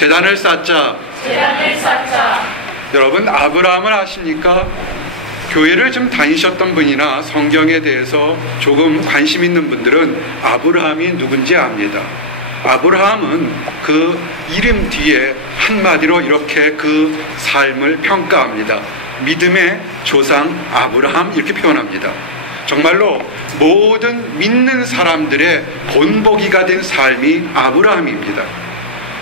제단을 쌓자. 제단을 쌓자. 여러분, 아브라함을 아십니까? 교회를 좀 다니셨던 분이나 성경에 대해서 조금 관심 있는 분들은 아브라함이 누군지 압니다. 아브라함은 그 이름 뒤에 한마디로 이렇게 그 삶을 평가합니다. 믿음의 조상 아브라함, 이렇게 표현합니다. 정말로 모든 믿는 사람들의 본보기가 된 삶이 아브라함입니다.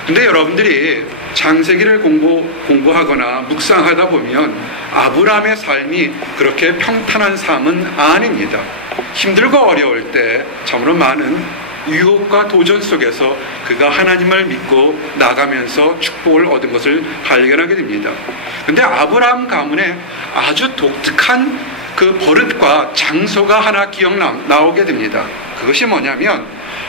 근데 여러분들이 창세기를 공부하거나 묵상하다 보면 아브라함의 삶이 그렇게 평탄한 삶은 아닙니다. 힘들고 어려울 때 참으로 많은 유혹과 도전 속에서 그가 하나님을 믿고 나가면서 축복을 얻은 것을 발견하게 됩니다. 근데 아브라함 가문에 아주 독특한 그 버릇과 장소가 하나 나오게 됩니다. 그것이 뭐냐면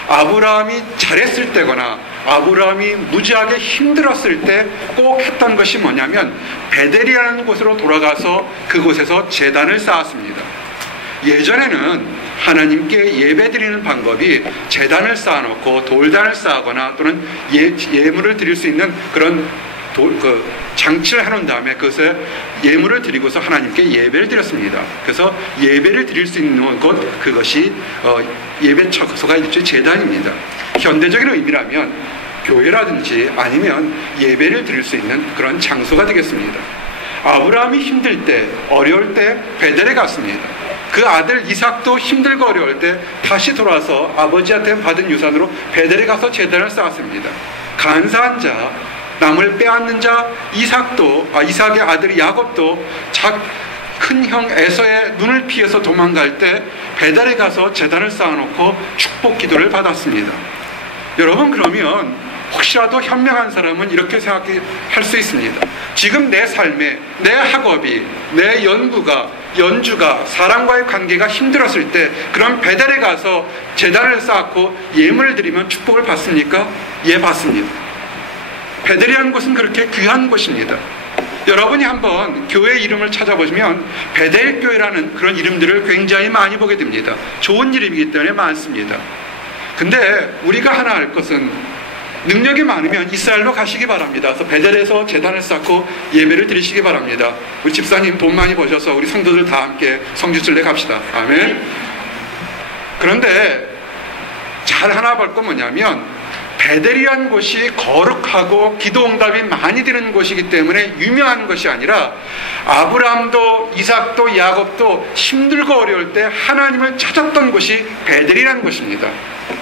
아브라함이 잘했을 때거나 아브라함이 무지하게 힘들었을 때 꼭 했던 것이 뭐냐면 베델이라는 곳으로 돌아가서 그곳에서 제단을 쌓았습니다. 예전에는 하나님께 예배드리는 방법이 제단을 쌓아놓고 돌단을 쌓거나 또는 예물을 드릴 수 있는 그런 장치를 해놓은 다음에 그것에 예물을 드리고서 하나님께 예배를 드렸습니다. 그래서 예배를 드릴 수 있는 곳, 그것이 예배 처소가 일종의 제단입니다. 현대적인 의미라면 교회라든지 아니면 예배를 드릴 수 있는 그런 장소가 되겠습니다. 아브라함이 힘들 때, 어려울 때 베델에 갔습니다. 그 아들 이삭도 힘들고 어려울 때 다시 돌아서 아버지한테 받은 유산으로 베델에 가서 제단을 쌓았습니다. 간사한 자, 남을 빼앗는 자 이삭의 아들 야곱도 큰 형 에서의 눈을 피해서 도망갈 때 베델에 가서 제단을 쌓아놓고 축복 기도를 받았습니다. 여러분, 그러면 혹시라도 현명한 사람은 이렇게 생각할 수 있습니다. 지금 내 삶에, 내 학업이, 내 연주가 사람과의 관계가 힘들었을 때 그럼 베델에 가서 제단을 쌓고 예물을 드리면 축복을 받습니까? 예, 받습니다. 베델이라는 곳은 그렇게 귀한 곳입니다. 여러분이 한번 교회 이름을 찾아보시면 베델교회라는 그런 이름들을 굉장히 많이 보게 됩니다. 좋은 이름이기 때문에 많습니다. 근데 우리가 하나 알 것은 능력이 많으면 이스라엘로 가시기 바랍니다. 그래서 베델에서 제단을 쌓고 예배를 드리시기 바랍니다. 우리 집사님 돈 많이 버셔서 우리 성도들 다 함께 성지순례 갑시다. 아멘. 그런데 잘 하나 볼 건 뭐냐면 베델이라는 곳이 거룩하고 기도 응답이 많이 되는 곳이기 때문에 유명한 것이 아니라 아브라함도 이삭도 야곱도 힘들고 어려울 때 하나님을 찾았던 곳이 베델이라는 곳입니다.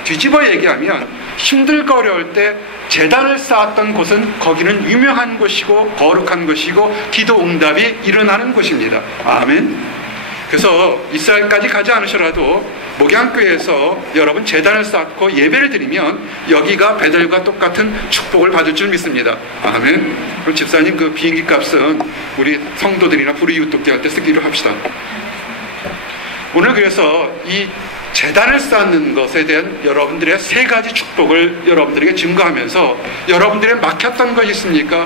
뒤집어 얘기하면 힘들고 어려울 때 제단을 쌓았던 곳은 거기는 유명한 곳이고 거룩한 곳이고 기도 응답이 일어나는 곳입니다. 아멘. 그래서 이스라엘까지 가지 않으셔라도 목양교회에서 여러분 제단을 쌓고 예배를 드리면 여기가 베델과 똑같은 축복을 받을 줄 믿습니다. 아멘. 그럼 집사님 그 비행기 값은 우리 성도들이나 불이웃 돕기 할 때 쓰기로 합시다. 오늘 그래서 이 제단을 쌓는 것에 대한 여러분들의 세 가지 축복을 여러분들에게 증거하면서 여러분들의 막혔던 것이 있습니까?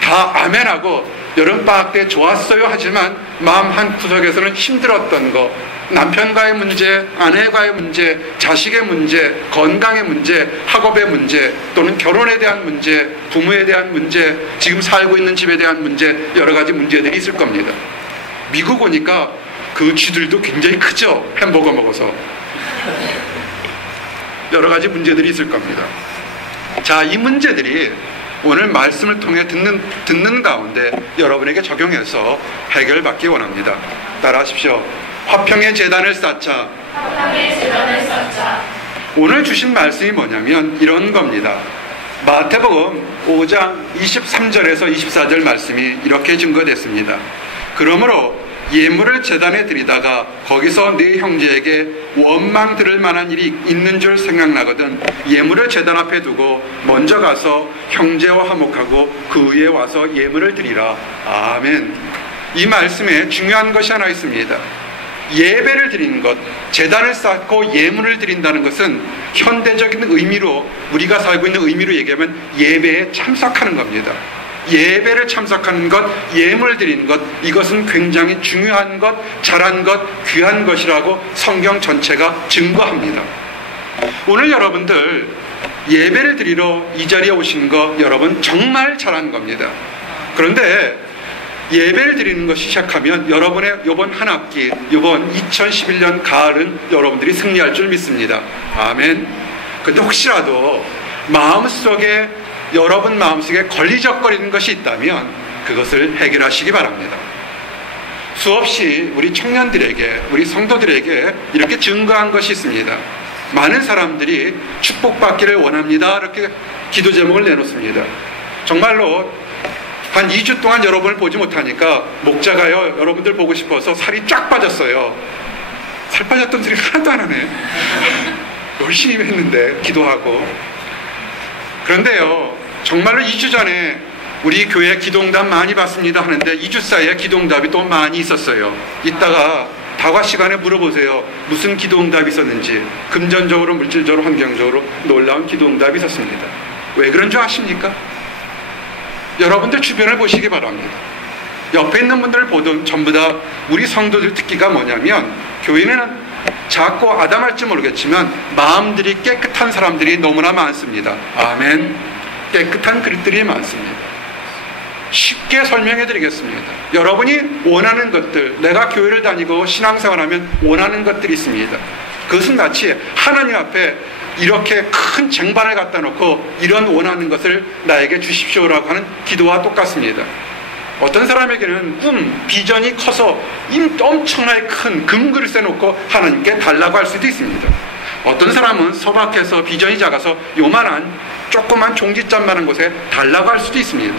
다 아멘하고 여름방학 때 좋았어요 하지만 마음 한구석에서는 힘들었던 거, 남편과의 문제, 아내과의 문제, 자식의 문제, 건강의 문제, 학업의 문제, 또는 결혼에 대한 문제, 부모에 대한 문제, 지금 살고 있는 집에 대한 문제, 여러 가지 문제들이 있을 겁니다. 미국 오니까 그 쥐들도 굉장히 크죠? 햄버거 먹어서. 여러 가지 문제들이 있을 겁니다. 자, 이 문제들이 오늘 말씀을 통해 듣는 가운데 여러분에게 적용해서 해결받기 원합니다. 따라하십시오. 화평의 제단을 쌓자. 화평의 제단을 쌓자. 오늘 주신 말씀이 뭐냐면 이런 겁니다. 마태복음 5장 23절에서 24절 말씀이 이렇게 증거됐습니다. 그러므로 예물을 제단에 드리다가 거기서 네 형제에게 원망 들을 만한 일이 있는 줄 생각나거든 예물을 제단 앞에 두고 먼저 가서 형제와 화목하고 그 위에 와서 예물을 드리라. 아멘. 이 말씀에 중요한 것이 하나 있습니다. 예배를 드리는 것, 제단을 쌓고 예물을 드린다는 것은 현대적인 의미로, 우리가 살고 있는 의미로 얘기하면 예배에 참석하는 겁니다. 예배를 참석하는 것, 예물 드리는 것, 이것은 굉장히 중요한 것, 잘한 것, 귀한 것이라고 성경 전체가 증거합니다. 오늘 여러분들 예배를 드리러 이 자리에 오신 거 여러분 정말 잘한 겁니다. 그런데 예배를 드리는 것이 시작하면 여러분의 이번 한 학기, 이번 2011년 가을은 여러분들이 승리할 줄 믿습니다. 아멘. 근데 혹시라도 마음속에, 여러분 마음속에 걸리적거리는 것이 있다면 그것을 해결하시기 바랍니다. 수없이 우리 청년들에게, 우리 성도들에게 이렇게 증거한 것이 있습니다. 많은 사람들이 축복받기를 원합니다. 이렇게 기도 제목을 내놓습니다. 정말로 한 2주 동안 여러분을 보지 못하니까 목자가요, 여러분들 보고 싶어서 살이 쫙 빠졌어요. 살 빠졌던 소리 하나도 안 하네. 열심히 했는데, 기도하고. 그런데요, 정말로 2주 전에 우리 교회 기도응답 많이 받습니다 하는데 2주 사이에 기도응답이 또 많이 있었어요. 이따가 다과 시간에 물어보세요. 무슨 기도응답이 있었는지. 금전적으로, 물질적으로, 환경적으로 놀라운 기도응답이 있었습니다. 왜 그런 줄 아십니까? 여러분들 주변을 보시기 바랍니다. 옆에 있는 분들을 보든 전부 다 우리 성도들 특기가 뭐냐면, 교회는 작고 아담할지 모르겠지만 마음들이 깨끗한 사람들이 너무나 많습니다. 아멘. 깨끗한 그릇들이 많습니다. 쉽게 설명해 드리겠습니다. 여러분이 원하는 것들, 내가 교회를 다니고 신앙생활하면 원하는 것들이 있습니다. 그것은 마치 하나님 앞에 이렇게 큰 쟁반을 갖다 놓고 이런 원하는 것을 나에게 주십시오라고 하는 기도와 똑같습니다. 어떤 사람에게는 꿈, 비전이 커서 엄청나게 큰 금그릇에 놓고 하나님께 달라고 할 수도 있습니다. 어떤 사람은 소박해서 비전이 작아서 요만한 조그만 종지잔만한 곳에 달라고 할 수도 있습니다.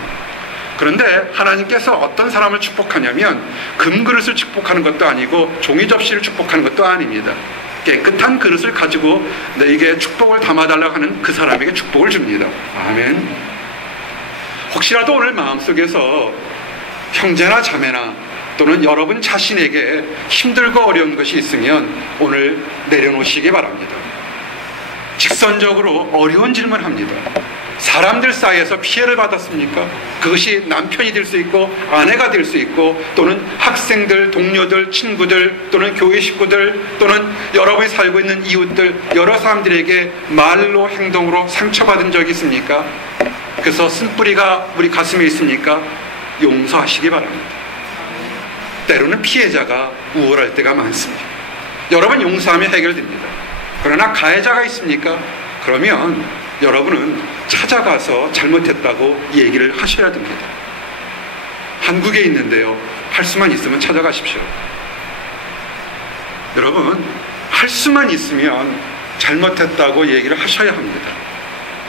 그런데 하나님께서 어떤 사람을 축복하냐면 금그릇을 축복하는 것도 아니고 종이 접시를 축복하는 것도 아닙니다. 깨끗한 그릇을 가지고 너에게 축복을 담아달라고 하는 그 사람에게 축복을 줍니다. 아멘. 혹시라도 오늘 마음속에서 형제나 자매나 또는 여러분 자신에게 힘들고 어려운 것이 있으면 오늘 내려놓으시기 바랍니다. 직선적으로 어려운 질문합니다. 사람들 사이에서 피해를 받았습니까? 그것이 남편이 될 수 있고 아내가 될 수 있고 또는 학생들, 동료들, 친구들 또는 교회 식구들 또는 여러분이 살고 있는 이웃들, 여러 사람들에게 말로 행동으로 상처받은 적이 있습니까? 그래서 쓴뿌리가 우리 가슴에 있습니까? 용서하시기 바랍니다. 때로는 피해자가 우월할 때가 많습니다. 여러분 용서하면 해결됩니다. 그러나 가해자가 있습니까? 그러면 여러분은 찾아가서 잘못했다고 얘기를 하셔야 됩니다. 한국에 있는데요, 할 수만 있으면 찾아가십시오. 여러분, 할 수만 있으면 잘못했다고 얘기를 하셔야 합니다.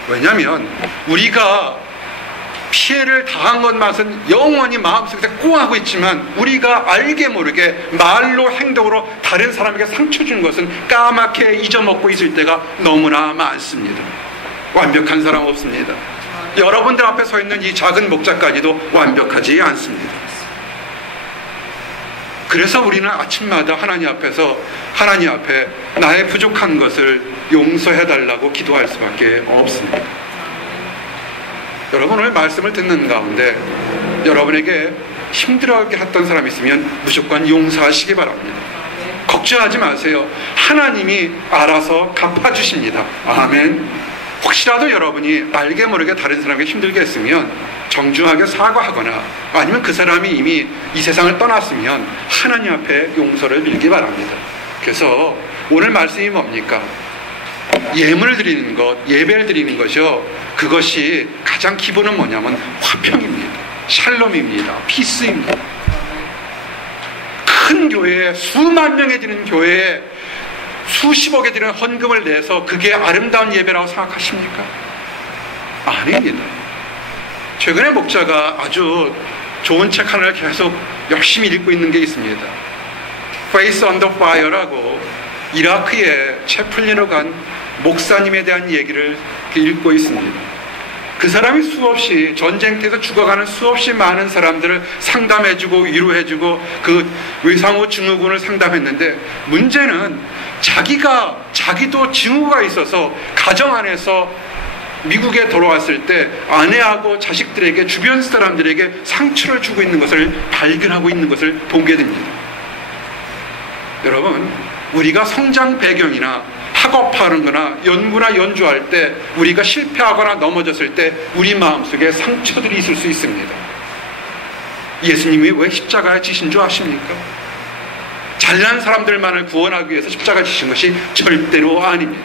왜냐하면 우리가 피해를 당한 것만은 영원히 마음속에 꽁하고 있지만 우리가 알게 모르게 말로 행동으로 다른 사람에게 상처 준 것은 까맣게 잊어먹고 있을 때가 너무나 많습니다. 완벽한 사람 없습니다. 여러분들 앞에 서 있는 이 작은 목자까지도 완벽하지 않습니다. 그래서 우리는 아침마다 하나님 앞에서 하나님 앞에 나의 부족한 것을 용서해달라고 기도할 수밖에 없습니다. 여러분 오늘 말씀을 듣는 가운데 여러분에게 힘들어하게 했던 사람이 있으면 무조건 용서하시기 바랍니다. 걱정하지 마세요. 하나님이 알아서 갚아주십니다. 아멘. 혹시라도 여러분이 알게 모르게 다른 사람에게 힘들게 했으면 정중하게 사과하거나 아니면 그 사람이 이미 이 세상을 떠났으면 하나님 앞에 용서를 빌기 바랍니다. 그래서 오늘 말씀이 뭡니까? 예물을 드리는 것, 예배를 드리는 것이요, 그것이 가장 기본은 뭐냐면 화평입니다. 샬롬입니다. 피스입니다. 큰 교회에 수만 명에 드리는 교회에 수십억에 드리는 헌금을 내서 그게 아름다운 예배라고 생각하십니까? 아닙니다. 최근에 목자가 아주 좋은 책 하나를 계속 열심히 읽고 있는 게 있습니다. Face on the Fire라고 이라크에 채플린으로 간 목사님에 대한 얘기를 읽고 있습니다. 그 사람이 수없이 전쟁터에서 죽어가는 수없이 많은 사람들을 상담해주고 위로해주고 그 외상후 증후군을 상담했는데 문제는 자기도 증후가 있어서 가정 안에서 미국에 돌아왔을 때 아내하고 자식들에게 주변 사람들에게 상처를 주고 있는 것을 발견하고 있는 것을 보게 됩니다. 여러분, 우리가 성장 배경이나 학업하는 거나 연구나 연주할 때 우리가 실패하거나 넘어졌을 때 우리 마음속에 상처들이 있을 수 있습니다. 예수님이 왜 십자가에 지신 줄 아십니까? 잘난 사람들만을 구원하기 위해서 십자가에 지신 것이 절대로 아닙니다.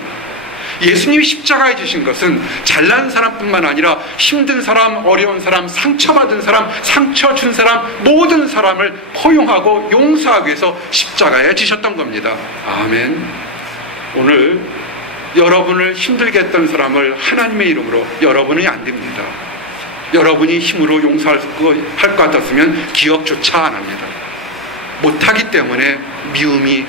예수님이 십자가에 지신 것은 잘난 사람뿐만 아니라 힘든 사람, 어려운 사람, 상처받은 사람, 상처 준 사람, 모든 사람을 포용하고 용서하기 위해서 십자가에 지셨던 겁니다. 아멘. 오늘 여러분을 힘들게 했던 사람을 하나님의 이름으로 여러분이 안 됩니다. 여러분이 힘으로 용서할 것 같았으면 기억조차 안 합니다. 못하기 때문에 미움이,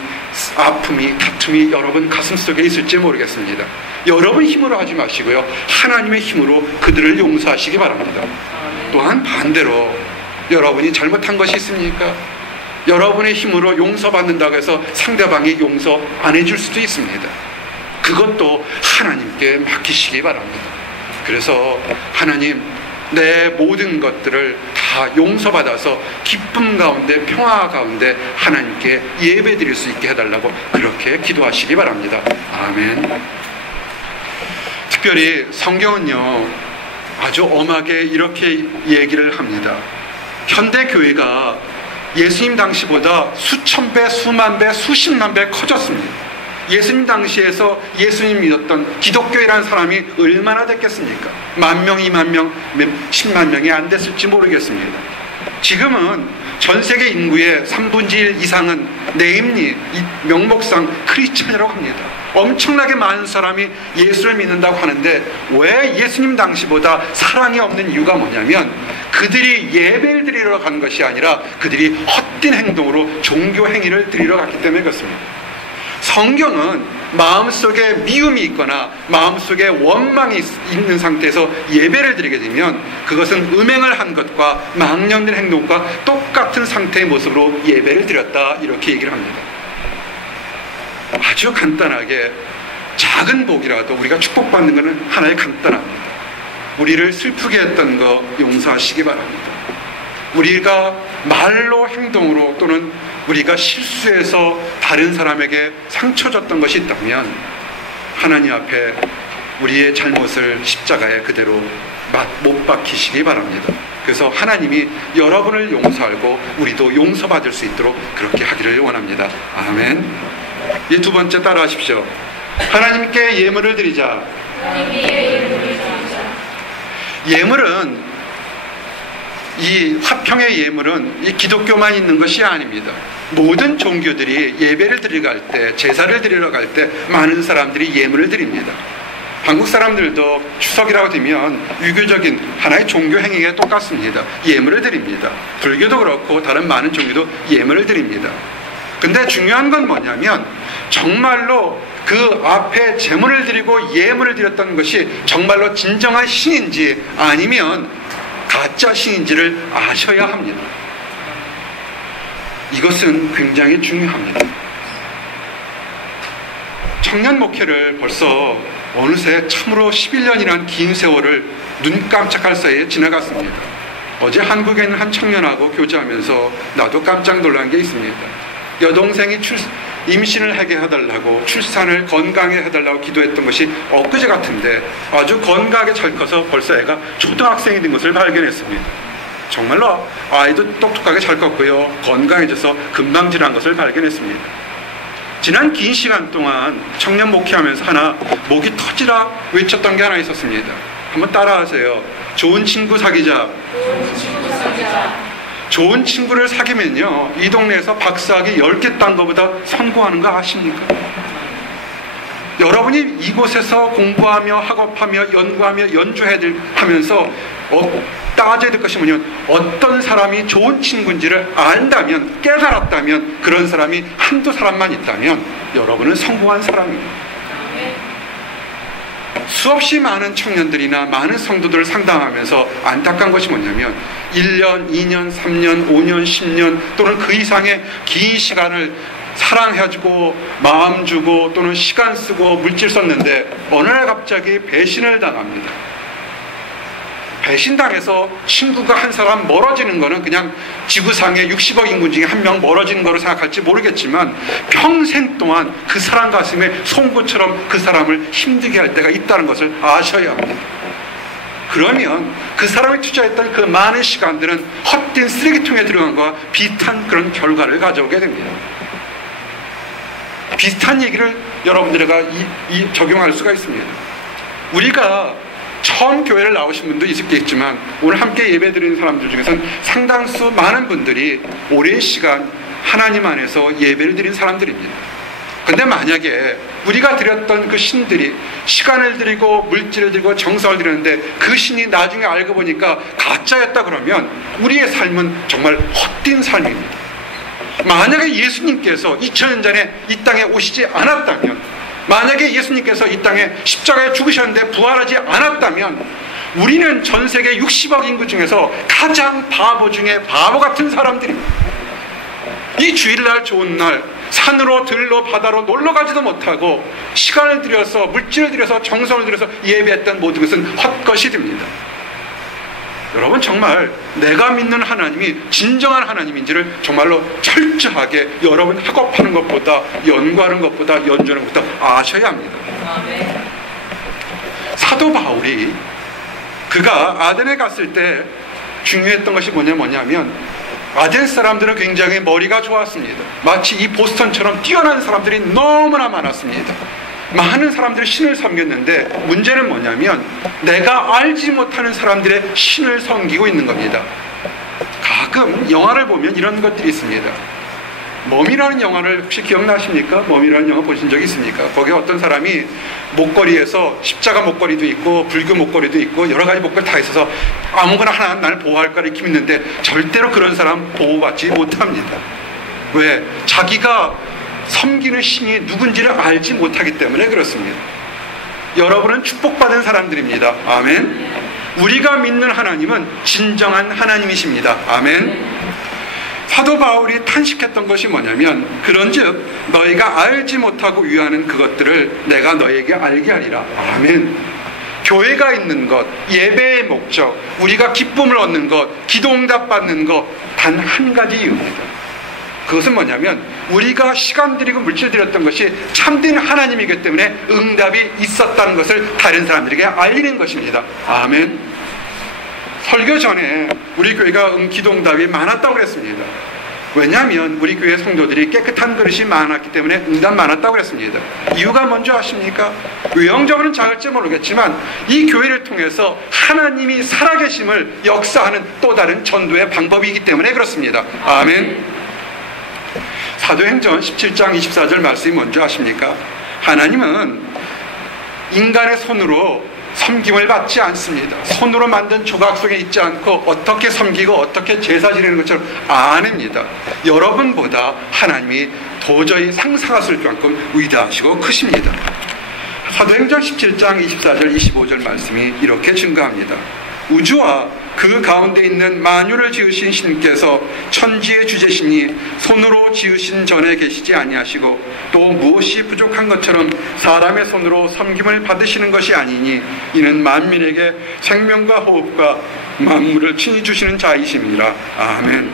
아픔이, 다툼이 여러분 가슴속에 있을지 모르겠습니다. 여러분 힘으로 하지 마시고요, 하나님의 힘으로 그들을 용서하시기 바랍니다. 또한 반대로 여러분이 잘못한 것이 있습니까? 여러분의 힘으로 용서받는다고 해서 상대방이 용서 안 해줄 수도 있습니다. 그것도 하나님께 맡기시기 바랍니다. 그래서 하나님, 내 모든 것들을 다 용서받아서 기쁨 가운데, 평화 가운데 하나님께 예배드릴 수 있게 해달라고 그렇게 기도하시기 바랍니다. 아멘. 특별히 성경은요, 아주 엄하게 이렇게 얘기를 합니다. 현대교회가 예수님 당시보다 수천 배, 수만 배, 수십만 배 커졌습니다. 예수님 당시에서 예수님 믿었던 기독교회라는 사람이 얼마나 됐겠습니까? 10,000명, 20,000명, 10만 명이 안 됐을지 모르겠습니다. 지금은 전 세계 인구의 3분의 1 이상은 네임리, 명목상 크리스천이라고 합니다. 엄청나게 많은 사람이 예수를 믿는다고 하는데 왜 예수님 당시보다 사랑이 없는 이유가 뭐냐면 그들이 예배를 드리러 간 것이 아니라 그들이 헛된 행동으로 종교 행위를 드리러 갔기 때문에 그렇습니다. 성경은 마음속에 미움이 있거나 마음속에 원망이 있는 상태에서 예배를 드리게 되면 그것은 음행을 한 것과 망령된 행동과 똑같은 상태의 모습으로 예배를 드렸다, 이렇게 얘기를 합니다. 아주 간단하게 작은 복이라도 우리가 축복받는 것은 하나의 간단합니다. 우리를 슬프게 했던 거 용서하시기 바랍니다. 우리가 말로, 행동으로 또는 우리가 실수해서 다른 사람에게 상처 줬던 것이 있다면 하나님 앞에 우리의 잘못을 십자가에 그대로 못 박히시기 바랍니다. 그래서 하나님이 여러분을 용서하고 우리도 용서받을 수 있도록 그렇게 하기를 원합니다. 아멘. 이 두 번째 따라 하십시오. 하나님께 예물을 드리자. 예물은, 이 화평의 예물은 이 기독교만 있는 것이 아닙니다. 모든 종교들이 예배를 드리러 갈 때, 제사를 드리러 갈 때 많은 사람들이 예물을 드립니다. 한국 사람들도 추석이라고 되면 유교적인 하나의 종교 행위에 똑같습니다. 예물을 드립니다. 불교도 그렇고 다른 많은 종교도 예물을 드립니다. 근데 중요한 건 뭐냐면 정말로 그 앞에 제물을 드리고 예물을 드렸던 것이 정말로 진정한 신인지 아니면 가짜 신인지를 아셔야 합니다. 이것은 굉장히 중요합니다. 청년 목회를 벌써 어느새 참으로 11년이라는 긴 세월을 눈 깜짝할 사이에 지나갔습니다. 어제 한국에 있는 한 청년하고 교제하면서 나도 깜짝 놀란 게 있습니다. 여동생이 임신을 하게 해달라고, 출산을 건강하게 해달라고 기도했던 것이 엊그제 같은데 아주 건강하게 잘 커서 벌써 애가 초등학생이 된 것을 발견했습니다. 정말로 아이도 똑똑하게 잘 컸고요, 건강해져서 금방 지난 것을 발견했습니다. 지난 긴 시간 동안 청년 목회하면서 하나 목이 터지라 외쳤던 게 하나 있었습니다. 한번 따라하세요. 좋은 친구 사귀자. 좋은 친구를 사귀면요, 이 동네에서 박사학위 10개 딴 것보다 성공하는 거 아십니까? 여러분이 이곳에서 공부하며 학업하며 연구하며 연주하면서 따져야 될 것이 뭐냐면 어떤 사람이 좋은 친구인지를 안다면, 깨달았다면, 그런 사람이 한두 사람만 있다면 여러분은 성공한 사람입니다. 수없이 많은 청년들이나 많은 성도들을 상담하면서 안타까운 것이 뭐냐면 1년, 2년, 3년, 5년, 10년 또는 그 이상의 긴 시간을 사랑해주고 마음 주고 또는 시간 쓰고 물질 썼는데 어느 날 갑자기 배신을 당합니다. 배신당해서 친구가 한 사람 멀어지는 거는 그냥 지구상의 60억 인구 중에 한 명 멀어지는 거로 생각할지 모르겠지만 평생 동안 그 사람 가슴에 송곳처럼 그 사람을 힘들게 할 때가 있다는 것을 아셔야 합니다. 그러면 그 사람이 투자했던 그 많은 시간들은 헛된 쓰레기통에 들어간 것과 비슷한 그런 결과를 가져오게 됩니다. 비슷한 얘기를 여러분들과 적용할 수가 있습니다. 우리가 처음 교회를 나오신 분도 있겠지만 오늘 함께 예배드리는 사람들 중에서는 상당수 많은 분들이 오랜 시간 하나님 안에서 예배를 드린 사람들입니다. 근데 만약에 우리가 드렸던 그 신들이 시간을 드리고 물질을 드리고 정성을 드렸는데 그 신이 나중에 알고 보니까 가짜였다 그러면 우리의 삶은 정말 헛된 삶입니다. 만약에 예수님께서 2000년 전에 이 땅에 오시지 않았다면, 만약에 예수님께서 이 땅에 십자가에 죽으셨는데 부활하지 않았다면 우리는 전 세계 60억 인구 중에서 가장 바보 중에 바보 같은 사람들입니다. 이 주일날 좋은 날 산으로 들로 바다로 놀러 가지도 못하고 시간을 들여서 물질을 들여서 정성을 들여서 예배했던 모든 것은 헛것이 됩니다. 여러분 정말 내가 믿는 하나님이 진정한 하나님인지를 정말로 철저하게 여러분 학업하는 것보다 연구하는 것보다 연주하는 것보다 아셔야 합니다. 사도 바울이 그가 아덴에 갔을 때 중요했던 것이 뭐냐면 아덴 사람들은 굉장히 머리가 좋았습니다. 마치 이 보스턴처럼 뛰어난 사람들이 너무나 많았습니다. 많은 사람들이 신을 섬겼는데 문제는 뭐냐면 내가 알지 못하는 사람들의 신을 섬기고 있는 겁니다. 가끔 영화를 보면 이런 것들이 있습니다. 멈이라는 영화를 혹시 기억나십니까? 멈이라는 영화 보신 적 있습니까? 거기에 어떤 사람이 목걸이에서 십자가 목걸이도 있고 불교 목걸이도 있고 여러 가지 목걸이 다 있어서 아무거나 하나 나를 보호할까 이렇게 믿는데 절대로 그런 사람 보호받지 못합니다. 왜? 자기가 섬기는 신이 누군지를 알지 못하기 때문에 그렇습니다. 여러분은 축복받은 사람들입니다. 아멘. 우리가 믿는 하나님은 진정한 하나님이십니다. 아멘. 사도 바울이 탄식했던 것이 뭐냐면 그런즉 너희가 알지 못하고 위하는 그것들을 내가 너희에게 알게 하리라. 아멘. 교회가 있는 것, 예배의 목적, 우리가 기쁨을 얻는 것, 기도 응답 받는 것 단 한 가지 이유입니다. 그것은 뭐냐면 우리가 시간 들이고 물질 들였던 것이 참된 하나님이기 때문에 응답이 있었다는 것을 다른 사람들에게 알리는 것입니다. 아멘. 설교 전에 우리 교회가 기도 응답이 많았다고 그랬습니다. 왜냐하면 우리 교회 성도들이 깨끗한 그릇이 많았기 때문에 응답 많았다고 그랬습니다. 이유가 뭔지 아십니까? 외형적으로는 작을지 모르겠지만 이 교회를 통해서 하나님이 살아계심을 역사하는 또 다른 전도의 방법이기 때문에 그렇습니다. 아멘. 사도행전 17장 24절 말씀이 뭔지 아십니까? 하나님은 인간의 손으로 섬김을 받지 않습니다. 손으로 만든 조각 속에 있지 않고 어떻게 섬기고 어떻게 제사 지내는 것처럼 아닙니다. 여러분보다 하나님이 도저히 상상할 수 없을 만큼 위대하시고 크십니다. 사도행전 17장 24절 25절 말씀이 이렇게 증거합니다. 우주와 그 가운데 있는 만유를 지으신 신께서 천지의 주제시니 손으로 지으신 전에 계시지 아니하시고 또 무엇이 부족한 것처럼 사람의 손으로 섬김을 받으시는 것이 아니니 이는 만민에게 생명과 호흡과 만물을 친히 주시는 자이심이라. 아멘.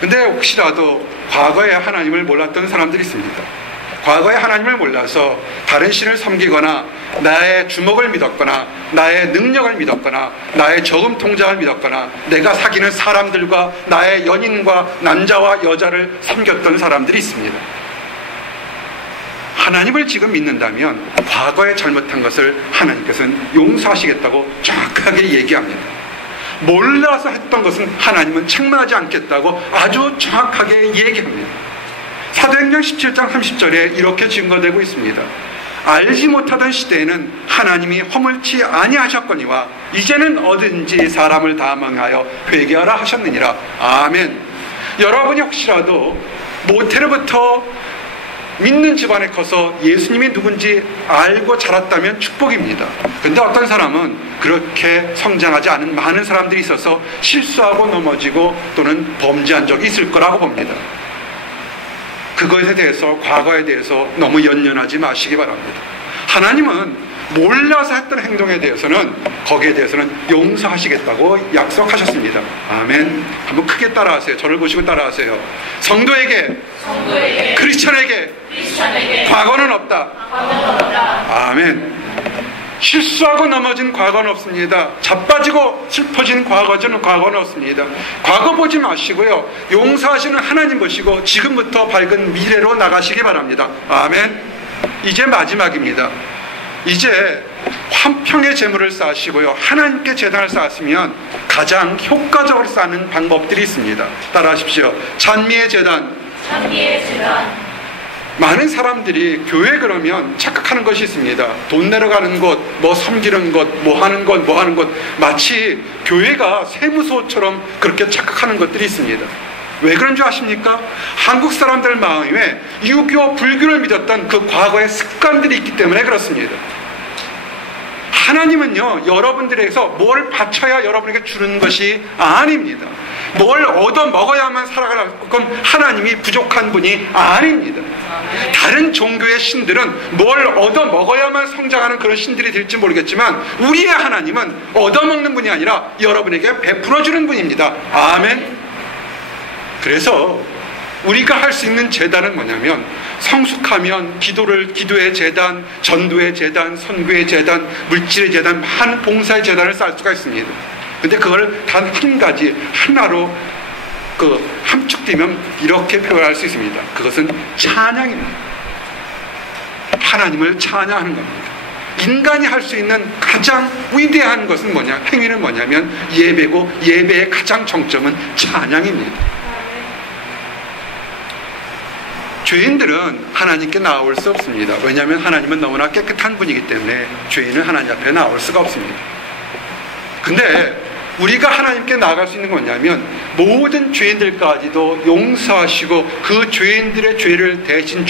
근데 혹시라도 과거에 하나님을 몰랐던 사람들이 있습니다. 과거에 하나님을 몰라서 다른 신을 섬기거나 나의 주먹을 믿었거나 나의 능력을 믿었거나 나의 저금 통장을 믿었거나 내가 사귀는 사람들과 나의 연인과 남자와 여자를 섬겼던 사람들이 있습니다. 하나님을 지금 믿는다면 과거에 잘못한 것을 하나님께서는 용서하시겠다고 정확하게 얘기합니다. 몰라서 했던 것은 하나님은 책망하지 않겠다고 아주 정확하게 얘기합니다. 사도행전 17장 30절에 이렇게 증거되고 있습니다. 알지 못하던 시대에는 하나님이 허물치 아니하셨거니와 이제는 어딘지 사람을 다 망하여 회개하라 하셨느니라. 아멘. 여러분이 혹시라도 모태로부터 믿는 집안에 커서 예수님이 누군지 알고 자랐다면 축복입니다. 근데 어떤 사람은 그렇게 성장하지 않은 많은 사람들이 있어서 실수하고 넘어지고 또는 범죄한 적이 있을 거라고 봅니다. 그것에 대해서 과거에 대해서 너무 연연하지 마시기 바랍니다. 하나님은 몰라서 했던 행동에 대해서는 거기에 대해서는 용서하시겠다고 약속하셨습니다. 아멘. 한번 크게 따라하세요. 저를 보시고 따라하세요. 성도에게 크리스천에게 과거는 없다. 아멘. 실수하고 넘어진 과거는 없습니다. 자빠지고 슬퍼진 과거는 없습니다. 과거 보지 마시고요, 용서하시는 하나님 보시고 지금부터 밝은 미래로 나가시기 바랍니다. 아멘. 이제 마지막입니다. 이제 화평의 제물을 쌓으시고요, 하나님께 제단을 쌓았으면 가장 효과적으로 쌓는 방법들이 있습니다. 따라하십시오. 찬미의 제단. 많은 사람들이 교회 그러면 착각하는 것이 있습니다. 돈 내러가는 것, 뭐 섬기는 것, 뭐 하는 것, 마치 교회가 세무서처럼 그렇게 착각하는 것들이 있습니다. 왜 그런 줄 아십니까? 한국 사람들 마음에 유교, 불교를 믿었던 그 과거의 습관들이 있기 때문에 그렇습니다. 하나님은요, 여러분들에게서 뭘 바쳐야 여러분에게 주는 것이 아닙니다. 뭘 얻어 먹어야만 살아가는 하나님이 부족한 분이 아닙니다. 다른 종교의 신들은 뭘 얻어 먹어야만 성장하는 그런 신들이 될지 모르겠지만 우리의 하나님은 얻어먹는 분이 아니라 여러분에게 베풀어주는 분입니다. 아멘. 그래서 우리가 할 수 있는 제단은 뭐냐면, 성숙하면 기도의 제단, 전도의 제단, 선교의 제단, 물질의 제단, 많은 봉사의 제단을 쌓을 수가 있습니다. 근데 그걸 단 한 가지 하나로 함축되면 이렇게 표현할 수 있습니다. 그것은 찬양입니다. 하나님을 찬양하는 겁니다. 인간이 할 수 있는 가장 위대한 것은 행위는 뭐냐면 예배고, 예배의 가장 정점은 찬양입니다. 죄인들은 하나님께 나올 수 없습니다. 왜냐하면 하나님은 너무나 깨끗한 분이기 때문에 죄인은 하나님 앞에 나올 수가 없습니다. 근데 우리가 하나님께 나아갈 수 있는 건 뭐냐면, 모든 죄인들까지도 용서하시고 그 죄인들의 죄를 대신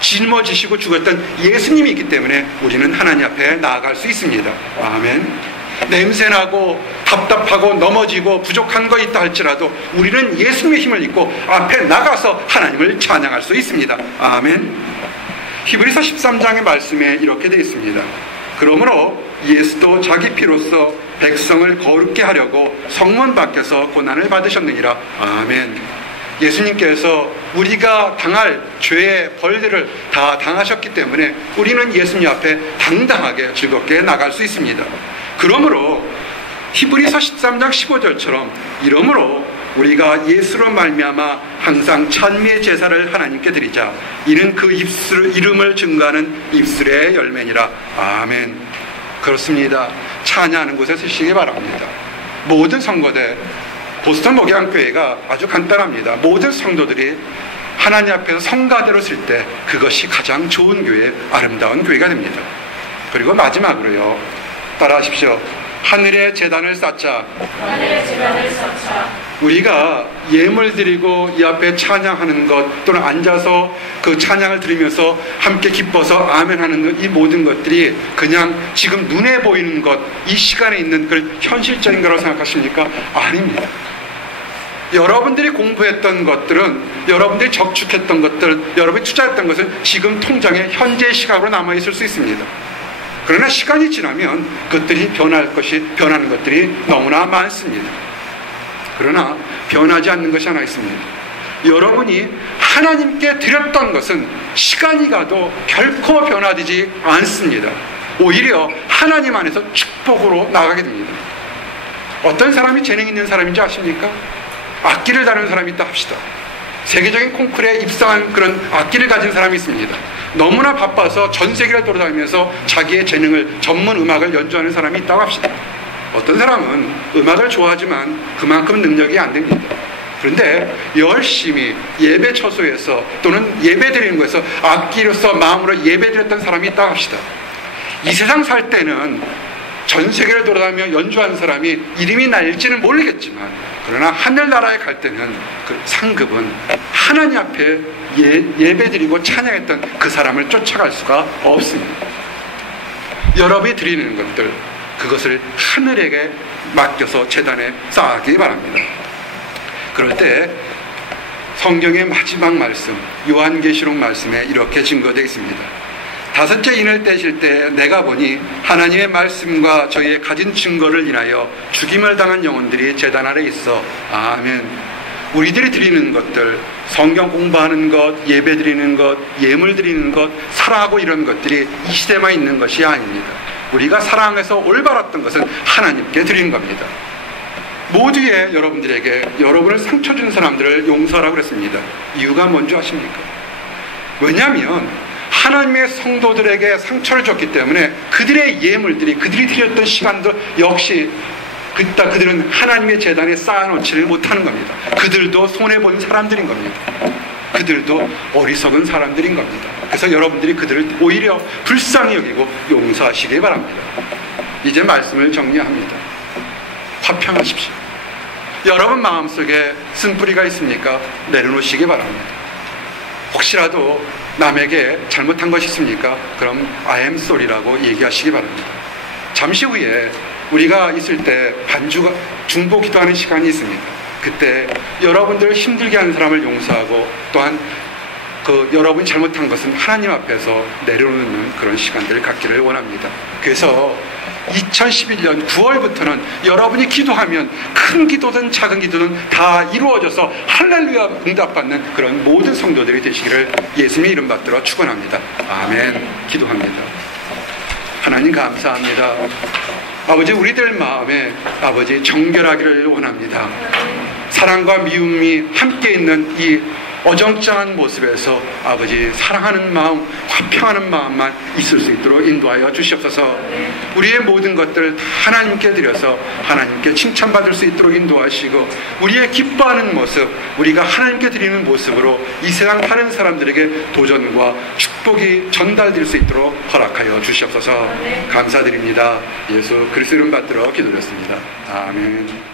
짊어지시고 죽었던 예수님이 있기 때문에 우리는 하나님 앞에 나아갈 수 있습니다. 아멘. 냄새나고 답답하고 넘어지고 부족한 거 있다 할지라도 우리는 예수님의 힘을 입고 앞에 나가서 하나님을 찬양할 수 있습니다. 아멘. 히브리서 13장의 말씀에 이렇게 되어 있습니다. 그러므로 예수도 자기 피로써 백성을 거룩게 하려고 성문 밖에서 고난을 받으셨느니라. 아멘. 예수님께서 우리가 당할 죄의 벌들을 다 당하셨기 때문에 우리는 예수님 앞에 당당하게 즐겁게 나갈 수 있습니다. 그러므로 히브리서 13장 15절처럼 이러므로 우리가 예수로 말미암아 항상 찬미의 제사를 하나님께 드리자. 이는 그 이름을 증거하는 입술의 열매니라. 아멘. 그렇습니다. 찬양하는 곳에 서시기 바랍니다. 모든 성거대, 보스턴 목양교회가 아주 간단합니다. 모든 성도들이 하나님 앞에서 성가대로 쓸 때 그것이 가장 좋은 교회, 아름다운 교회가 됩니다. 그리고 마지막으로요, 따라하십시오. 하늘의 제단을 쌓자. 우리가 예물 드리고 이 앞에 찬양하는 것, 또는 앉아서 그 찬양을 들으면서 함께 기뻐서 아멘 하는 것, 이 모든 것들이 그냥 지금 눈에 보이는 것, 이 시간에 있는 그런 현실적인 거라고 생각하십니까? 아닙니다. 여러분들이 공부했던 것들은, 여러분들이 적축했던 것들, 여러분이 투자했던 것은 지금 통장에 현재 시각으로 남아있을 수 있습니다. 그러나 시간이 지나면 그것들이 변하는 것들이 너무나 많습니다. 그러나 변하지 않는 것이 하나 있습니다. 여러분이 하나님께 드렸던 것은 시간이 가도 결코 변화되지 않습니다. 오히려 하나님 안에서 축복으로 나가게 됩니다. 어떤 사람이 재능 있는 사람인지 아십니까? 악기를 다루는 사람이 있다 합시다. 세계적인 콩쿠르에 입상한 그런 악기를 가진 사람이 있습니다. 너무나 바빠서 전 세계를 돌아다니면서 자기의 재능을, 전문 음악을 연주하는 사람이 있다고 합시다. 어떤 사람은 음악을 좋아하지만 그만큼 능력이 안 됩니다. 그런데 열심히 예배 처소에서 또는 예배 드리는 곳에서 악기로서 마음으로 예배 드렸던 사람이 있다고 합시다. 이 세상 살 때는 전 세계를 돌아다니며 연주하는 사람이 이름이 날지는 모르겠지만, 그러나 하늘나라에 갈 때는 그 상급은 하나님 앞에 예배드리고 찬양했던 그 사람을 쫓아갈 수가 없습니다. 여러분이 드리는 것들, 그것을 하늘에게 맡겨서 제단에 쌓기 바랍니다. 그럴 때 성경의 마지막 말씀, 요한계시록 말씀에 이렇게 증거되어 있습니다. 5째 인을 떼실 때 내가 보니 하나님의 말씀과 저희의 가진 증거를 인하여 죽임을 당한 영혼들이 제단 아래 있어. 아멘. 우리들이 드리는 것들, 성경 공부하는 것, 예배 드리는 것, 예물 드리는 것, 사랑하고 이런 것들이 이 시대만 있는 것이 아닙니다. 우리가 사랑해서 올바랐던 것은 하나님께 드리는 겁니다. 모두의 여러분들에게 여러분을 상처 준 사람들을 용서하라고 그랬습니다. 이유가 뭔지 아십니까? 왜냐하면 하나님의 성도들에게 상처를 줬기 때문에 그들의 예물들이, 그들이 드렸던 시간도 역시 그들은 하나님의 재단에 쌓아놓지를 못하는 겁니다. 그들도 손해본 사람들인 겁니다. 그들도 어리석은 사람들인 겁니다. 그래서 여러분들이 그들을 오히려 불쌍히 여기고 용서하시기 바랍니다. 이제 말씀을 정리합니다. 화평하십시오. 여러분 마음속에 쓴뿌리가 있습니까? 내려놓으시기 바랍니다. 혹시라도 남에게 잘못한 것이 있습니까? 그럼 I am sorry라고 얘기하시기 바랍니다. 잠시 후에 우리가 있을 때 반주가 중보 기도하는 시간이 있습니다. 그때 여러분들 힘들게 하는 사람을 용서하고 또한 여러분이 잘못한 것은 하나님 앞에서 내려놓는 그런 시간들을 갖기를 원합니다. 그래서 2011년 9월부터는 여러분이 기도하면 큰 기도든 작은 기도든 다 이루어져서 할렐루야 응답받는 그런 모든 성도들이 되시기를 예수님의 이름 받들어 축원합니다. 아멘. 기도합니다. 하나님 감사합니다. 아버지, 우리들 마음에 아버지 정결하기를 원합니다. 사랑과 미움이 함께 있는 이 어정쩡한 모습에서 아버지 사랑하는 마음, 화평하는 마음만 있을 수 있도록 인도하여 주시옵소서. 우리의 모든 것들을 하나님께 드려서 하나님께 칭찬받을 수 있도록 인도하시고, 우리의 기뻐하는 모습, 우리가 하나님께 드리는 모습으로 이 세상 다른 사람들에게 도전과 축복이 전달될 수 있도록 허락하여 주시옵소서. 감사드립니다. 예수 그리스도 이름 받들어 기도드렸습니다. 아멘.